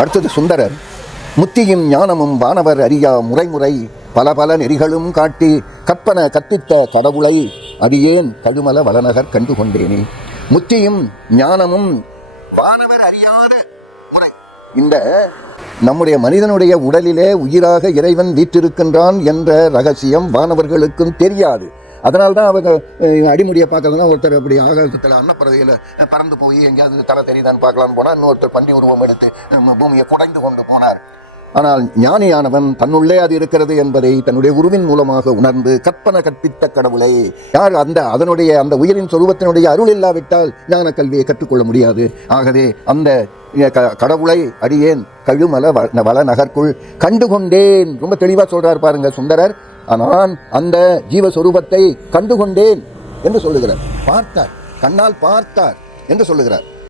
அடுத்தது சுந்தரர். முத்தியும் ஞானமும் வானவர் அறியா முறைமுறை பல பல நெறிகளும் காட்டி கற்பன கற்பித்த கடவுளை அடியேன் கழுமல வளநகர் கண்டு கொண்டேனே. முத்தியும் ஞானமும் வானவர் அறியாத முறை. இந்த நம்முடைய மனிதனுடைய உடலிலே உயிராக இறைவன் வீற்றிருக்கின்றான் என்ற ரகசியம் வானவர்களுக்கும் தெரியாது. அதனால்தான் அவங்க அடிமுடியை பார்க்கறதுனா ஒருத்தர் அப்படி ஆகாசத்தில் அன்னப்பறவையில் பறந்து போய் எங்கேயாவது தலை தெரியுதான்னு பார்க்கலான்னு போனால் இன்னொருத்தர் பன்றி உருவம் எடுத்து பூமியை குடைந்து கொண்டு போனார். ஆனால் ஞானியானவன் தன்னுள்ளே அது இருக்கிறது என்பதை தன்னுடைய குருவின் மூலமாக உணர்ந்து கற்பனை கற்பித்த கடவுளை யார் அதனுடைய அந்த உயிரின் சொரூபத்தினுடைய அருள் இல்லாவிட்டால் ஞான கல்வியை கற்றுக்கொள்ள முடியாது. ஆகவே அந்த கடவுளை அடியேன் கழுமல வளநகர்க்குள் கண்டுகொண்டேன். ரொம்ப தெளிவாக சொல்றார் பாருங்க சுந்தரர். நான் அந்த ஜீவஸ்வரூபத்தை கண்டுகொண்டேன் என்று சொல்லுகிறார். பார்த்தார், கண்ணால் பார்த்தார் என்று சொல்லுகிறார்.